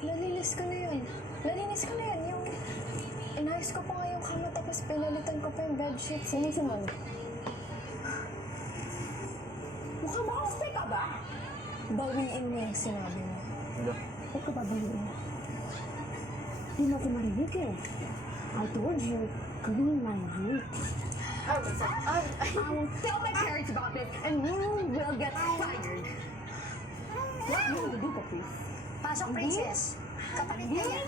Nalinis ko na yun. Nalinis ko na yun. Yung inayos ko pa nga yung kama tapos pinalitan ko pa yung bedsheet. Sinisunod. Mukhang makaste ka ba? Bawiin mo yung sinabi mo. Ano? Huwag ka babawiin. Di mo ko marinig eh. I told you, clean my room. I will tell my parents about this and you will get fired. What will you do, Caprice? Pasok, princess. Kapatid ka yan.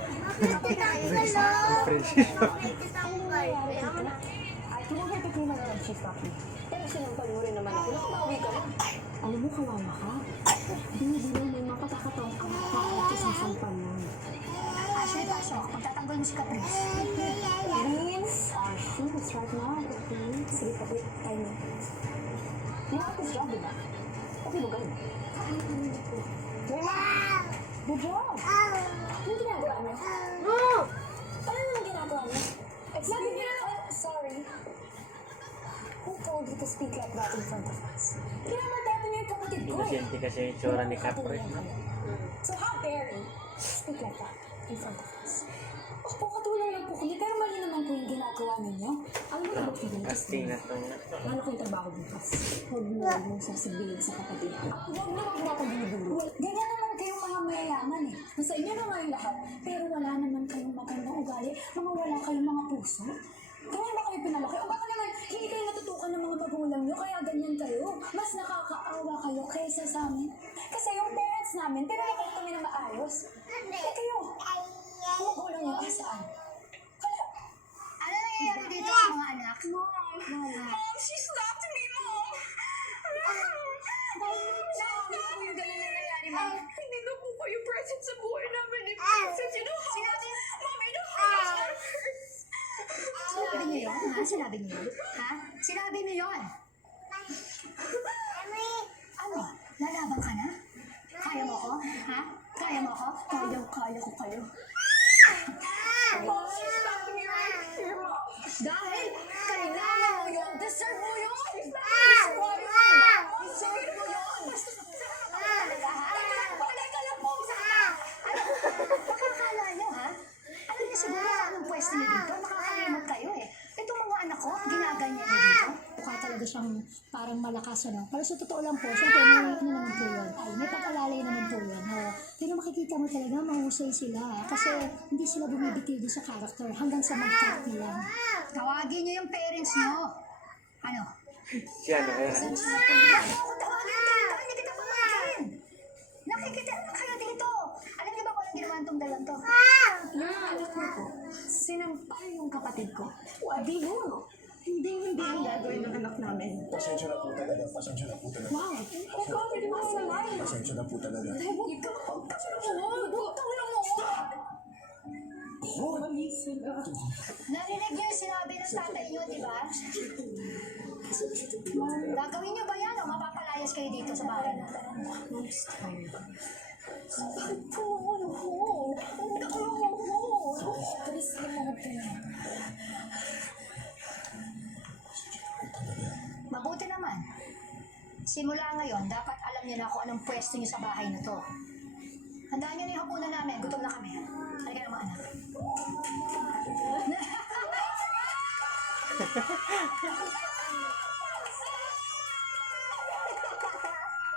I told her to clean my room and she stopped me. Pero sinampal mo rin naman ako. Nakabawi ka lang. Alam mo, kawawa ka. Binibilang may mga pagkakataong anak ka at sasampal mo. Ashley, pasok. Magtatanggol mo si Caprice. Please? Ashley, let's start now. Please. Sige, kapit. Tayo na. Nakapis job, diba? Okay ba ganun? Good job! Anong ginagawa mo? No! Ano naman ginagawa mo? Excuse me. Sorry. Who told you to speak like that in front of us? Kinamatatan niyo yung kapatid ko eh. Inosente kasi yung itsura ni Capri. So how dare you speak like that in front of us? Opo, katulong lang po kami, pero mali naman po yung ginagawa ninyo. Alam mo na ba, Fidel? Casting na to. Ano ko yung trabaho bukas? Huwag mong sasabihin sa kapatid. Huwag mo akong binibiro. Ganyan naman kayong mga mayayaman eh. Nasa inyo na nga yung lahat, pero wala naman kayong magandang ugali, mga wala kayong mga puso. Ganyan ba kayo pinalaki? O baka naman hindi kayo natutukan ng mga magulang nyo, kaya ganyan kayo. Mas nakakaawa kayo kaysa sa amin. Kasi yung parents namin, pinalaki kami na maayos. Eh kayo, ang magulang nyo, saan? Wala. Ano nangyayari dito sa mga anak? Mom, she slapped me, Mom! Yung ganun na nangyari, ma'am. Hindi na po kayo present sa buhay namin ni Princess. You know how much, Mom, you know how much that hurts. Sinabi niyo yun, ha? Sinabi niyo yun? Ha? Sinabi niyo yun? Ano? Lalaban ka na? Kaya mo ko? Ha? Kaya mo ko? Kaya ko kayo. Mom, she slapped me right here, Mom. Dahil kailangan mo yun. Deserve mo yun. Deserve mo yun. Teka lang po. Ano? Makakala niyo, ha? Alam niyo siguro anong pwesto niyo dito? Makakalimot kayo eh. Itong mga anak ko, ginaganyan niyo dito. Mukha talaga siyang parang malakas, ano? Pero sa totoo lang po, syempre may naman po yun. Ay, may pag-alalay naman po yun. Pero makikita mo talaga, mahusay sila. Kasi hindi sila bumibitiw doon sa character hanggang sa mag-copy lang. Tawagin niyo yung parents niyo. Ano? Siya na kaya. Ako tawagin dito, hindi kita pamagin. Nakikita naman kayo dito. Alam niyo ba kung anong ginawa itong dalawang to? Yung anak ko po, sinampal yung kapatid ko. Wabi mo. Hindi ang gagawin ng anak namin. Pasensya na po talaga. Pasensya na po talaga. Wow, ikaw hindi mo sa life. Pasensya na po talaga. Ikaw, tulong mo. Mali sila. Narinig niyo yung sinabi ng tatay niyo, di ba? Gagawin niyo ba yan o mapapalayas kayo dito sa bahay natin? Bakit po ano ko? Ang dakawa ko. Please, lumahat ka na. Mabuti naman. Simula ngayon, dapat alam niyo na kung anong pwesto niyo sa bahay na to. Handaan niyo na yung hapunan namin. Gutom na kami. Halika na mga anak.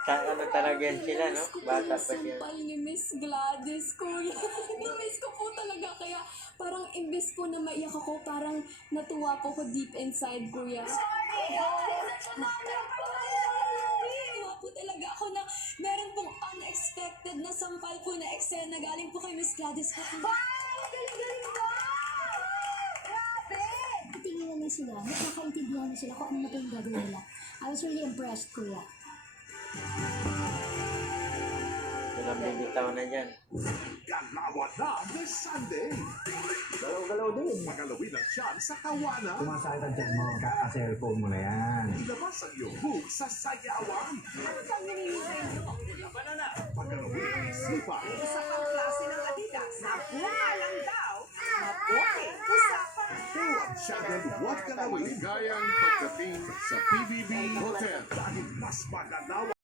Ano talaga yan sila, no? Bata pa siya. Sampal ni Miss Gladys, kuya. Na-miss ko po talaga. Kaya parang imbes po na maiyak ako, parang natuwa po ko deep inside, kuya. Natuwa po talaga ako na meron pong unexpected na sampal po na eksena galing po kay Miss Gladys. Galing-galing mo! Grabe! Tingin na sila. Nakakaintindihan na sila kung ano na po yung gagawin nila. I was really impressed, kuya. Walang bibitaw na dyan. Galawan na this Sunday. Galaw-galaw din. Magalawin ang tiyan sa kawana. Sumasakit ang tiyan mo. Kaka-cellphone mo na yan. Ilabas ang iyong hook sa sayawan. Magalawin ang isipan. Isa pang klase ng Adidas na walang daw, mabuti usapan. Ang Channel What Galawin. Gayang pagdating sa PBB Hotel. Dahil mas malalawa